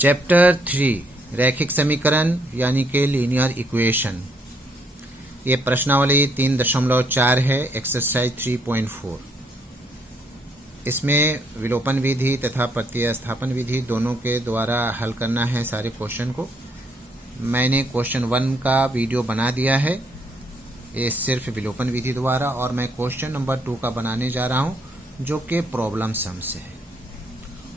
Chapter 3 रैखिक समीकरण यानी कि लीनियर इक्वेशन। ये प्रश्नावली 3.4 है, एक्सरसाइज 3.4। इसमें विलोपन विधि तथा प्रतिस्थापन विधि दोनों के द्वारा हल करना है सारे क्वेश्चन को। मैंने क्वेश्चन 1 का वीडियो बना दिया है, ये सिर्फ विलोपन विधि द्वारा, और मैं क्वेश्चन नंबर 2 का बनाने जा रहा हूँ जो कि प्रॉब्लम सम से है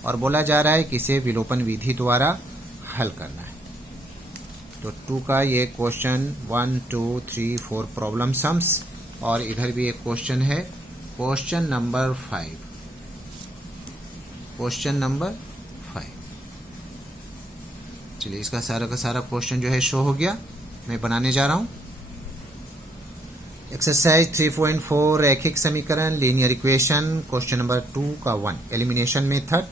और बोला जा रहा है कि इसे विलोपन विधि द्वारा हल करना है। तो 2 का ये क्वेश्चन 1, 2, 3, 4 प्रॉब्लम सम्स, और इधर भी एक क्वेश्चन है, क्वेश्चन नंबर 5। क्वेश्चन नंबर 5, चलिए इसका सारा का सारा क्वेश्चन जो है शो हो गया, मैं बनाने जा रहा हूं। एक्सरसाइज 3.4 रैखिक समीकरण लीनियर इक्वेशन, क्वेश्चन नंबर 2 का 1 एलिमिनेशन मेथड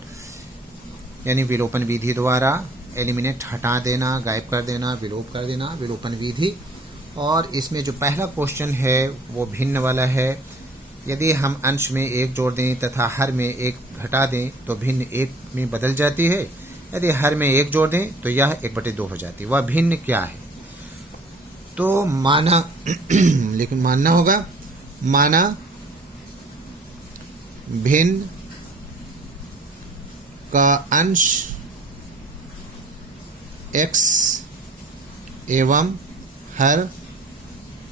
यानी विलोपन विधि द्वारा एलिमिनेट हटा देना, गायब कर देना, विलोप कर देना, विलोपन विधि। और इसमें जो पहला क्वेश्चन है वो भिन्न वाला है। यदि हम अंश में 1 जोड़ दें तथा हर में 1 घटा दें तो भिन्न 1 में बदल जाती है। यदि हर में 1 जोड़ दें तो यह 1/2 हो जाती है। वह भिन्न क्या है? तो माना लेकिन मानना होगा, माना भिन्न का अंश x एवं हर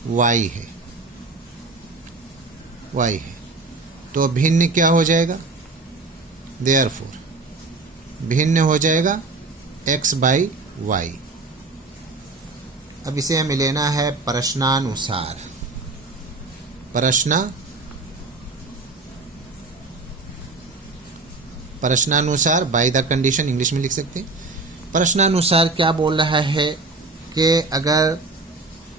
y है, तो भिन्न क्या हो जाएगा? देयरफॉर भिन्न हो जाएगा x बाई y। अब इसे हमें लेना है प्रश्नानुसार। प्रश्नानुसार बाय द कंडीशन इंग्लिश में लिख सकते हैं। प्रश्नानुसार क्या बोल रहा है कि अगर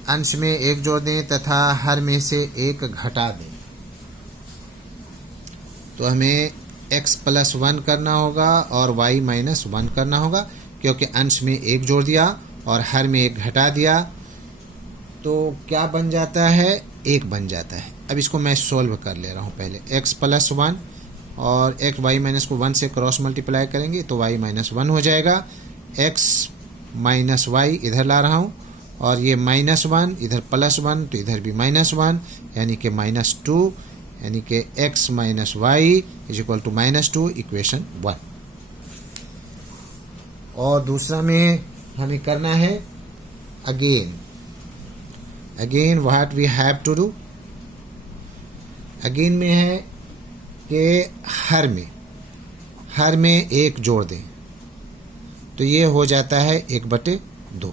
अंश में 1 जोड़ दें तथा हर में से 1 घटा दें तो हमें x + 1 करना होगा और y - 1 करना होगा, क्योंकि अंश में 1 जोड़ दिया और हर में 1 घटा दिया तो क्या बन जाता है? 1 बन जाता है। अब इसको मैं सोल्व कर ले रहा हूँ। पहले x + 1 और x y - को 1 से क्रॉस मल्टीप्लाई करेंगे तो y - 1 हो जाएगा। x - y इधर ला रहा हूँ और ये -1 इधर +1 तो इधर भी -1 यानी कि -2, यानी कि x - y = -2 इक्वेशन 1। और दूसरा में हमें करना है again what we have to do. Again में है कि हर में 1 जोड़ दें तो ये हो जाता है 1/2।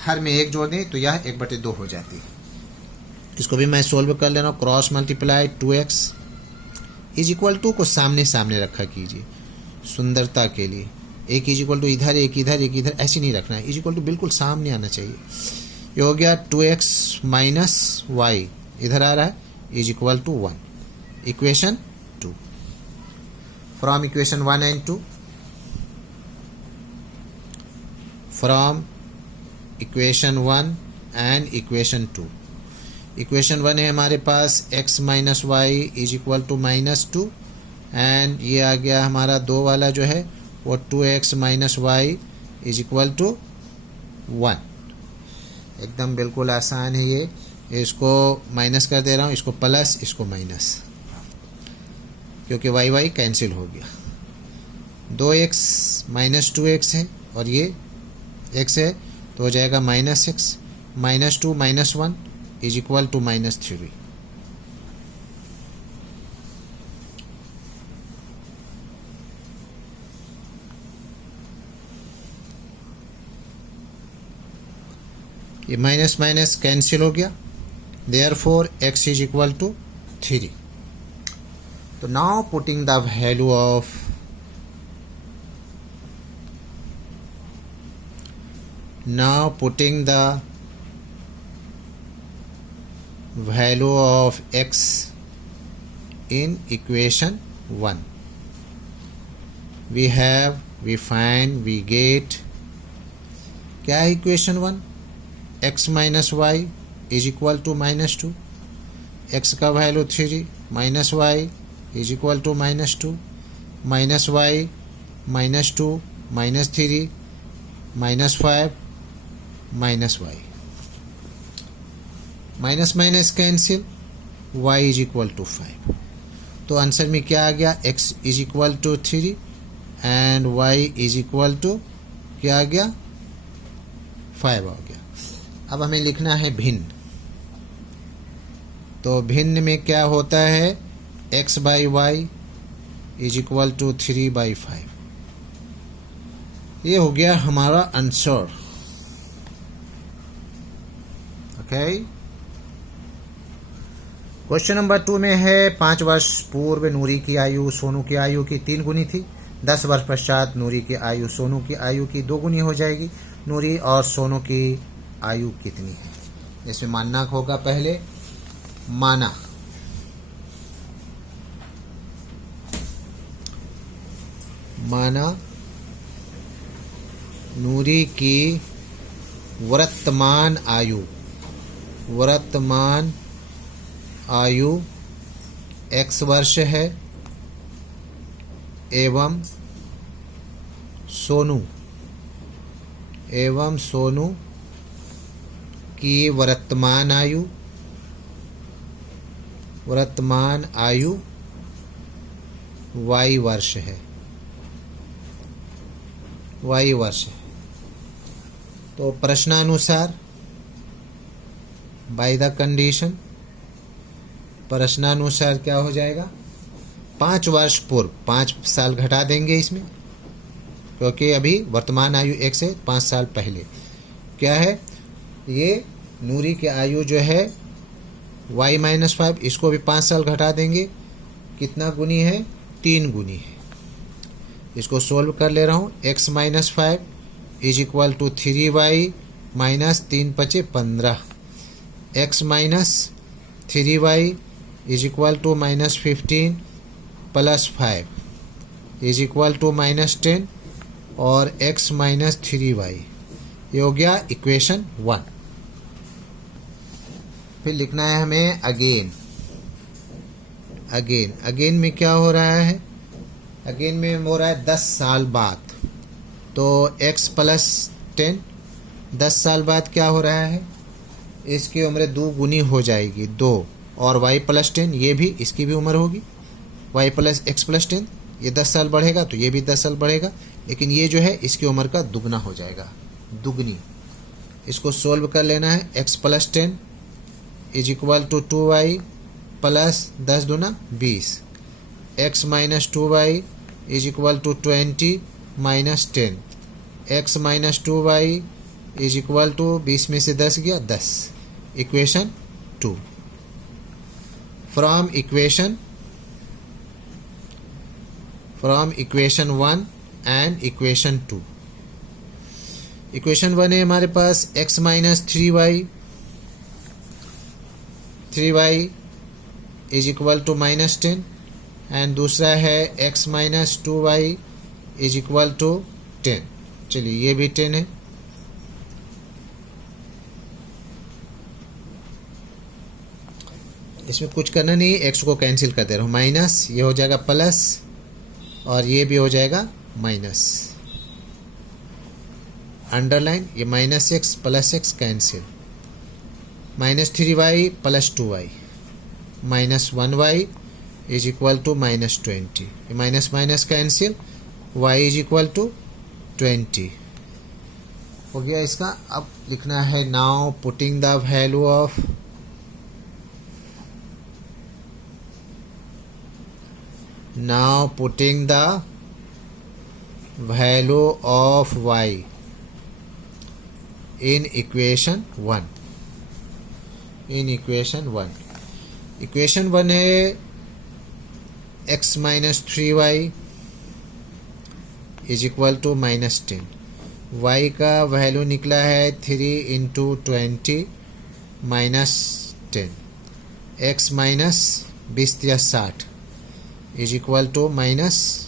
हर में 1 जोड़ दें तो यह 1/2 हो जाती है। इसको भी मैं सोल्व कर ले रहा हूँ। क्रॉस मल्टीप्लाई 2x = को सामने सामने रखा कीजिए सुंदरता के लिए। 1 = इधर, 1 इधर, 1 इधर, ऐसे नहीं रखना है। = बिल्कुल सामने आना चाहिए। ये हो गया 2x - y इधर आ रहा है = 1। Equation 2 from equation 1 and 2, from equation 1 and equation 2। Equation 1 है हमारे पास x - y = -2 एंड ये आ गया हमारा 2 वाला जो है वो 2x - y = 1। एकदम बिल्कुल आसान है ये। इसको माइनस कर दे रहा हूँ, इसको प्लस, इसको माइनस, क्योंकि y कैंसिल हो गया। 2x - 2x है और ये x है तो हो जाएगा -6 - 2 - 1 = -3। ये माइनस कैंसिल हो गया, देयरफॉर x = 3। तो now putting the value of x in equation 1, we find, we get क्या है इक्वेशन 1? x - y = -2, x का value 3 minus y is equal to -2, minus y -2 -3 -5 minus y, minus minus cancel, y is equal to 5। तो answer में क्या आ गया, x is equal to 3 and y is equal to क्या आ गया 5 आ गया। अब हमें लिखना है भिन्न। तो भिन्न में क्या होता है, x by y is equal to 3/5। ये हो गया हमारा आंसर। ओके, क्वेश्चन नंबर 2 में है 5 वर्ष पूर्व नूरी की आयु सोनू की आयु की 3 गुनी थी। 10 वर्ष पश्चात नूरी की आयु सोनू की आयु की 2 गुनी हो जाएगी। नूरी और सोनू की आयु कितनी है? इसमें मानना होगा, पहले माना नूरी की वर्तमान आयु x वर्ष है एवं सोनू की वर्तमान आयु y वर्ष है। तो प्रश्नानुसार बाय द कंडीशन, प्रश्नानुसार क्या हो जाएगा, 5 वर्ष पूर्व, 5 साल घटा देंगे इसमें, क्योंकि अभी वर्तमान आयु एक से 5 साल पहले क्या है, ये नूरी की आयु जो है y-5, इसको भी 5 साल घटा देंगे, कितना गुनी है, 3 गुनी है। इसको सोल्व कर ले रहा हूँ। x-5 is equal to 3y minus 3 × 15, x-3y is equal to -15 + 5 is equal to -10 और x - 3y, ये हो गया इक्वेशन 1। फिर लिखना है हमें अगेन में क्या हो रहा है, अगेन में हो रहा है 10 साल बाद। तो x + 10, 10 साल बाद क्या हो रहा है, इसकी उम्र 2 गुनी हो जाएगी, 2, और y + 10, ये भी, इसकी भी उम्र होगी y + x + 10, ये 10 साल बढ़ेगा तो ये भी 10 साल बढ़ेगा, लेकिन ये जो है इसकी उम्र का दुगना हो जाएगा, दुगनी। इसको सोल्व कर लेना है। x + 10 is equal to 2y plus 10 दूना 20, x - 2y is equal to 20 - 10, x - 2y is equal to 20 में से 10 गया 10, equation 2। From equation 1 and equation 2। Equation 1 है हमारे पास x - 3y is equal to -10, and दूसरा है x - 2y is equal to 10। चलिए ये भी 10 है। इसमें कुछ करना नहीं है, x को कैंसिल कर दे रहा हूँ, माइनस, ये हो जाएगा प्लस, और ये भी हो जाएगा माइनस, अंडरलाइन, ये -x + x cancel, -3y + 2y -1y is equal to -20, ये minus minus cancel, y is equal to 20 हो गया इसका। अब लिखना है now putting the value of y in equation 1। Equation 1 है x - 3y is equal to -10, y का value निकला है 3 × 20 -10, x - 20 या 60 is equal to -10,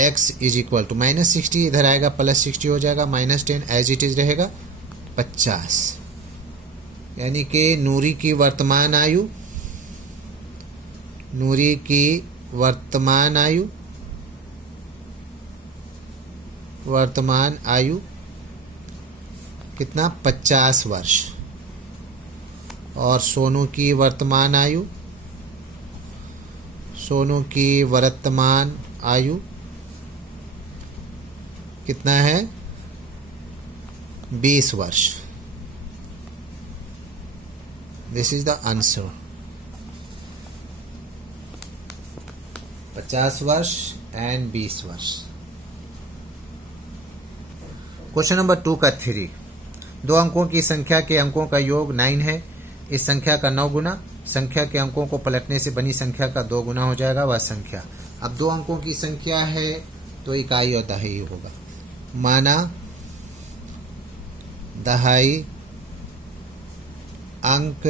x is equal to -60, इधर आएगा +60 हो जाएगा, -10 एज इट इज रहेगा 50। यानी कि नूरी की वर्तमान आयु, नूरी की वर्तमान आयु, वर्तमान आयु कितना 50 वर्ष। और सोनू की वर्तमान आयु, सोनू की वर्तमान आयु कितना है 20 वर्ष। दिस इज द आंसर, 50 वर्ष एंड 20 वर्ष। क्वेश्चन नंबर 2 का 3, 2 अंकों की संख्या के अंकों का योग 9 है। इस संख्या का 9 गुना संख्या के अंकों को पलटने से बनी संख्या का 2 गुना हो जाएगा वह संख्या। अब 2 अंकों की संख्या है तो इकाई और दहाई होगा। माना दहाई अंक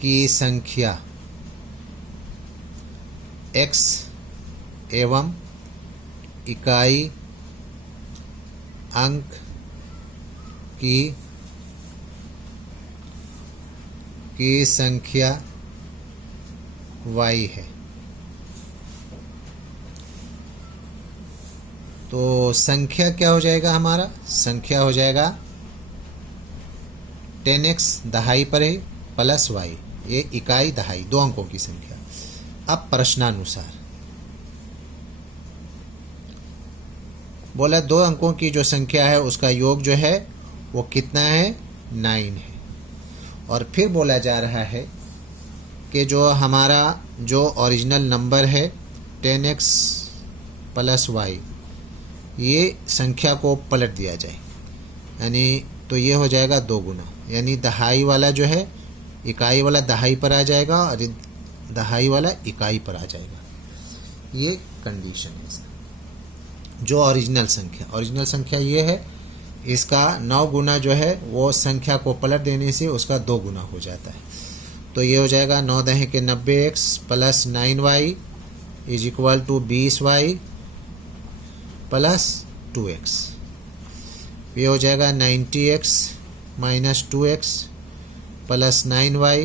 की संख्या x एवं इकाई अंक की संख्या y है। तो संख्या क्या हो जाएगा हमारा, संख्या हो जाएगा 10x दहाई पर है प्लस y, ये इकाई दहाई 2 अंकों की संख्या। अब प्रश्नानुसार बोला 2 अंकों की जो संख्या है उसका योग जो है वो कितना है 9 है। और फिर बोला जा रहा है कि जो हमारा जो ओरिजिनल नंबर है 10x प्लस y, ये संख्या को पलट दिया जाए, यानी तो ये हो जाएगा 2 गुना, यानी दहाई वाला जो है इकाई वाला दहाई पर आ जाएगा और दहाई वाला इकाई पर आ जाएगा। ये कंडीशन है इसका। जो ओरिजिनल संख्या ये है, इसका 9 गुना जो है वो संख्या को पलट देने से उसका 2 गुना हो जाता है। तो ये हो जाएगा 9 दहें के 90x plus 9y is equal to 20y plus 2x। ये हो जाएगा 90x minus 2x plus 9y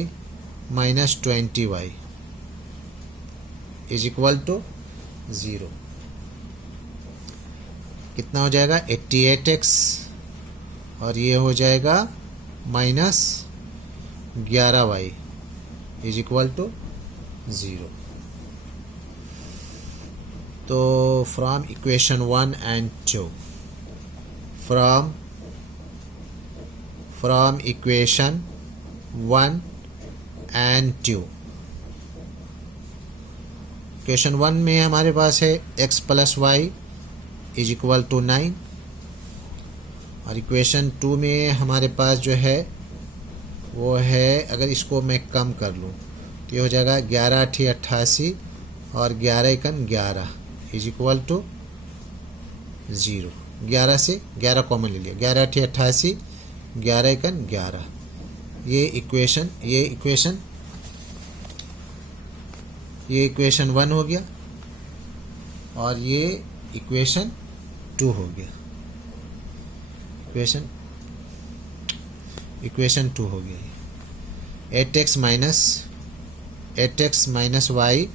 minus 20y is equal to 0। कितना हो जाएगा 88x और ये हो जाएगा minus 11y is equal to 0। तो from equation 1 and 2, from equation 1 and 2, equation 1 में हमारे पास है x plus y is equal to 9 और इक्वेशन 2 में हमारे पास जो है वो है, अगर इसको मैं कम कर लूँ तो ये हो जाएगा 11 × 88 और 11 × 11 इज इक्वल टू 0। 11 से 11 कॉमन ले लिया, 11 × 88 11 × 11। ये इक्वेशन 1 हो गया और ये इक्वेशन 2 हो गया, इक्वेशन 2 हो गया। 8x minus y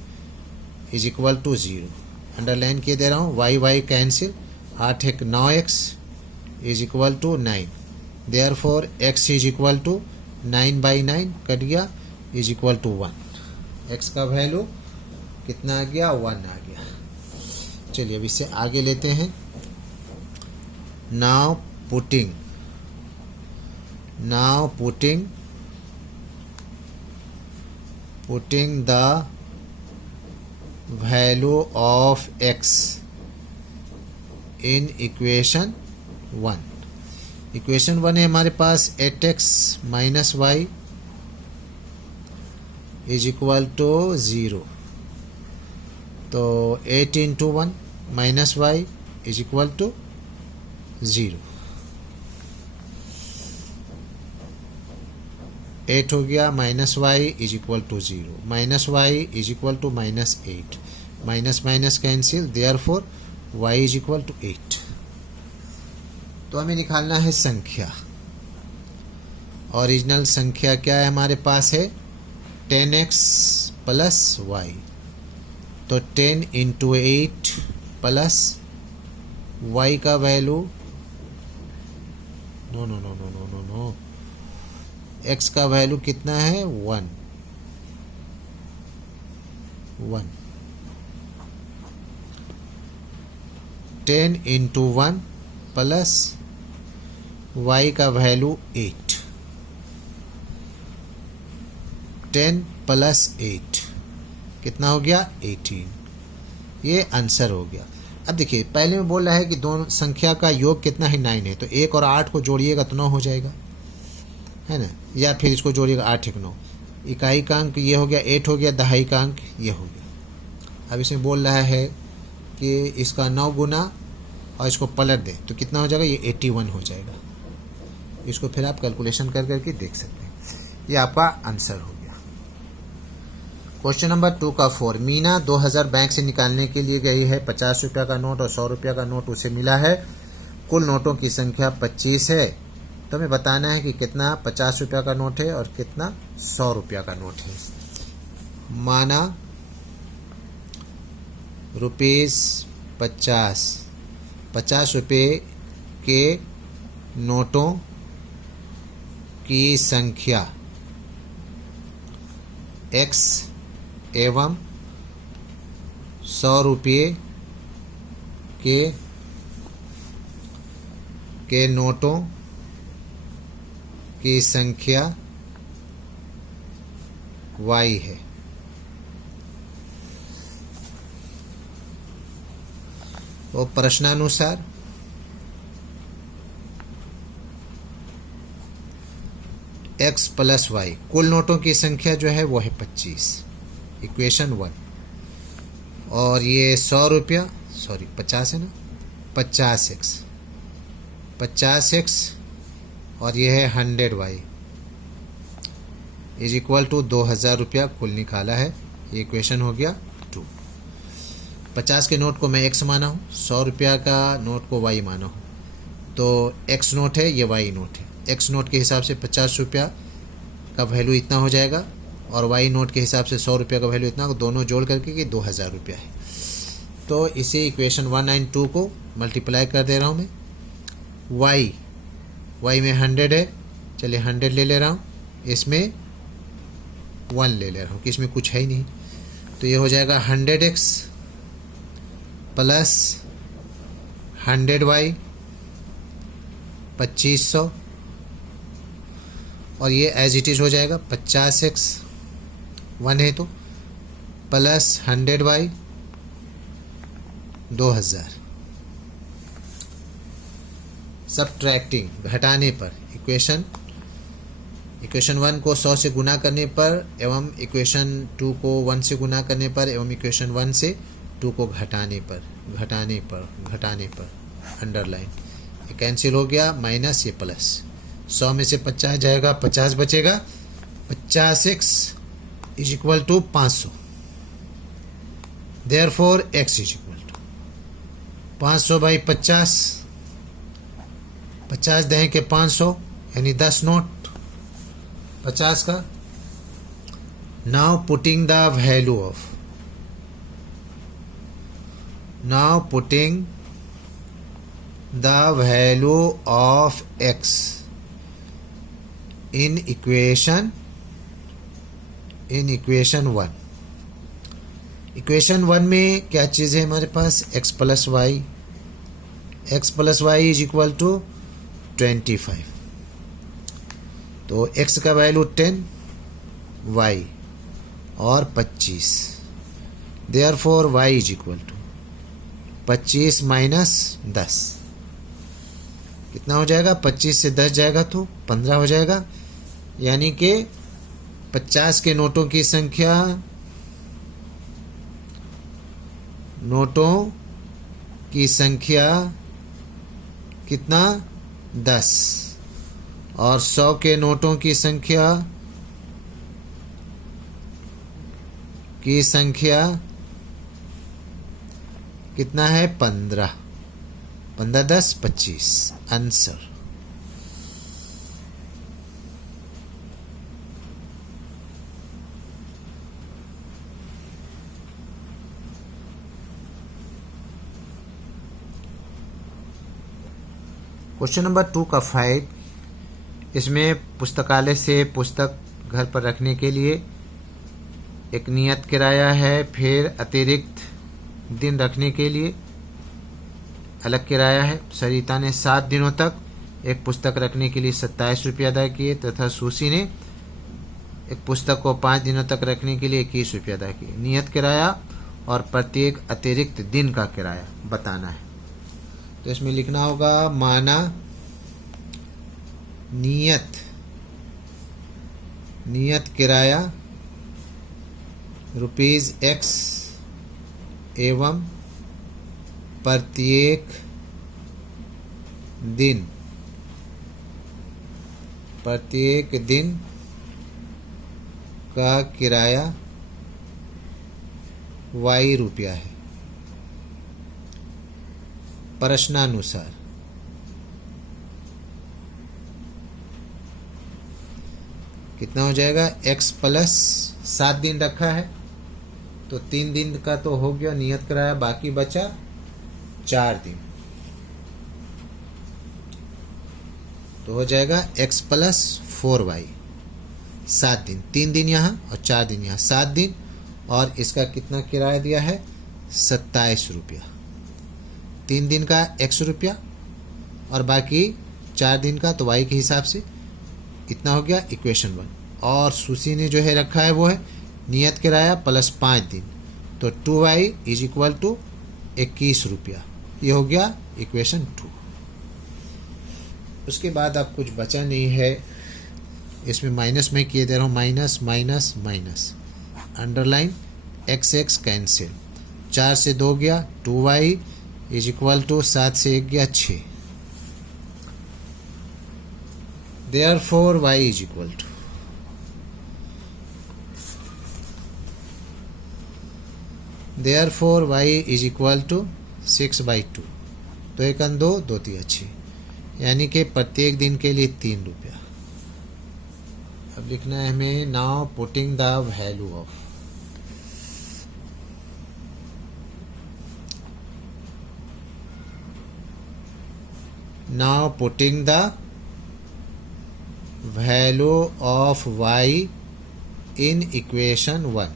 is equal to 0। Underline किए दे रहा हूँ, y कैंसिल, 8 एक 9x is equal to 9। Therefore x is equal to 9/9 कट गया इज इक्वल टू 1। x का वैल्यू कितना आ गया 1 आ गया। चलिए अब इससे आगे लेते हैं। Now putting the value of x in equation 1। Equation 1 है हमारे पास 8x minus y is equal to 0। तो 8 × 1 minus y is equal to 0। 8 हो गया minus y is equal to 0, minus y is equal to minus 8, minus minus cancel, therefore y is equal to 8। तो हमें निकालना है संख्या ओरिजिनल संख्या क्या है हमारे पास है 10x प्लस वाई। तो 10 इंटू 8 प्लस वाई का value no no no no no no no x का वैल्यू कितना है 1 10 इंटू 1 प्लस वाई का वैल्यू 8 10 प्लस 8 कितना हो गया 18। ये आंसर हो गया। अब देखिए पहले में बोल रहा है कि दोनों संख्या का योग कितना है 9 है, तो 1 और 8 को जोड़िएगा तो 9 हो जाएगा, है ना, या फिर इसको जोड़िएगा 8 1 9। इकाई का अंक ये हो गया 8 हो गया, दहाई का अंक ये हो गया। अब इसमें बोल रहा है कि इसका 9 गुना और इसको पलट दें तो कितना हो जाएगा, ये 81 हो जाएगा। इसको फिर आप कैलकुलेशन कर करके देख सकते हैं। ये आपका आंसर हो गया। क्वेश्चन नंबर 2 का 4, मीना 2000 बैंक से निकालने के लिए गई है। 50 रुपया का नोट और 100 रुपया का नोट उसे मिला है। कुल नोटों की संख्या 25 है। तो हमें बताना है कि कितना 50 रुपया का नोट है और कितना 100 रुपया का नोट है। माना ₹50 50 रुपये के नोटों की संख्या x एवं 100 रुपये के नोटों की संख्या y है। तो प्रश्नानुसार x प्लस वाई, कुल नोटों की संख्या जो है वो है 25, इक्वेशन 1। और ये 100 रुपया 50 है ना, 50x और ये है 100y इज इक्वल टू 2000 रुपया कुल निकाला है। ये इक्वेशन हो गया 2। 50 के नोट को मैं x माना हूँ, 100 रुपया का नोट को y माना हूँ। तो x नोट है, ये y नोट है। x नोट के हिसाब से 50 रुपया का वैल्यू इतना हो जाएगा और y नोट के हिसाब से 100 रुपया का वैल्यू इतना, दोनों जोड़ करके कि 2000 रुपया है। तो इसे इक्वेशन 1 एंड 2 को मल्टीप्लाई कर दे रहा हूँ मैं। y में 100 है, चलिए 100 ले ले रहा हूँ, इसमें 1 ले ले रहा हूँ कि इसमें कुछ है ही नहीं। तो ये हो जाएगा 100x प्लस 100y 2500 और ये एज इट इज हो जाएगा 50x 1 है तो प्लस 100y 2000। सबट्रैक्टिंग, घटाने पर इक्वेशन 1 को 100 से गुना करने पर एवं इक्वेशन 2 को 1 से गुना करने पर एवं इक्वेशन 1 से 2 को घटाने पर अंडरलाइन, ये कैंसिल हो गया, माइनस ये प्लस। 100 में से 50 जाएगा, 50 बचेगा, 50x is equal to 500। Therefore x is equal to 500 by 50, 50 दें के 500 यानी 10 नोट 50 का। Now putting the value of x in equation 1। Equation 1 में क्या चीज़ है हमारे पास, x plus y is equal to 25। तो x का वैल्यू 10, y और 25, therefore y is equal to 25 minus 10 कितना हो जाएगा, 25 से 10 जाएगा तो 15 हो जाएगा। यानी कि 50 के नोटों की संख्या कितना 10 और 100 के नोटों की संख्या कितना है 15 10 25 आंसर। क्वेश्चन नंबर 2 का 5, इसमें पुस्तकालय से पुस्तक घर पर रखने के लिए एक नियत किराया है, फिर अतिरिक्त दिन रखने के लिए अलग किराया है। सरिता ने 7 दिनों तक एक पुस्तक रखने के लिए 27 रुपये अदा किए तथा सुशी ने एक पुस्तक को 5 दिनों तक रखने के लिए 21 रुपये अदा किए। नियत किराया और प्रत्येक अतिरिक्त दिन का किराया बताना है। तो इसमें लिखना होगा माना नियत किराया ₹X एवं प्रत्येक दिन का किराया Y रुपया है। प्रश्नानुसार कितना हो जाएगा? X प्लस 7 दिन रखा है तो 3 दिन का तो हो गया नियत किराया, बाकी बचा 4 दिन, तो हो जाएगा X प्लस 4Y। 7 दिन, 3 दिन यहाँ और 4 दिन यहाँ, 7 दिन, और इसका कितना किराया दिया है? 27 रुपया। 3 दिन का X रुपया और बाकी 4 दिन का तो Y के हिसाब से इतना हो गया इक्वेशन 1। और सुशी ने जो है रखा है वो है नियत किराया प्लस 5 दिन, तो 2Y इज इक्वल टू 21 रुपया। ये हो गया इक्वेशन 2। उसके बाद अब कुछ बचा नहीं है, इसमें माइनस में किए दे रहा हूँ, minus minus minus, underline XX cancel, 4 से 2 गया 2Y इज इक्वल टू 7 से 1 गया 6। Therefore Y is equal to Y is equal to 6/2। तो 1 2 2 3 6, यानी कि प्रत्येक दिन के लिए 3 रुपया। अब लिखना है हमें now putting the value of value of Y in equation 1।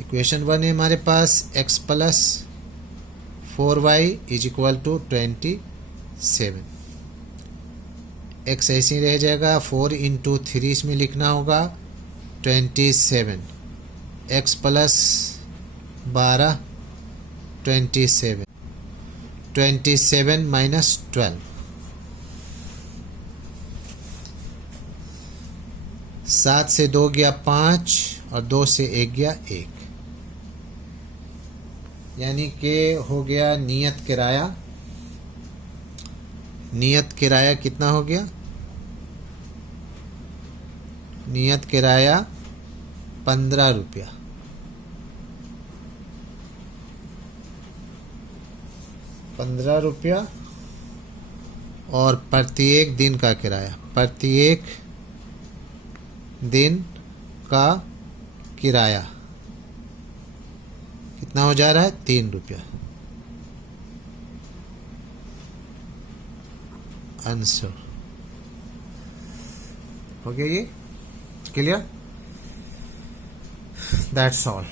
Equation 1 है हमारे पास X plus 4Y is equal to 27। X ऐसे ही रह जाएगा, 4 इंटू 3 इसमें लिखना होगा 27, X प्लस 12 27 माइनस 12, 7 से 2 गया 5 और 2 से 1 गया 1, यानी कि हो गया नियत किराया कितना हो गया? नियत किराया 15 रुपया। 15 रुपया और प्रत्येक दिन का किराया, प्रत्येक दिन का किराया कितना हो जा रहा है? 3 रुपया। आंसर हो गया। ये क्लियर? That's all.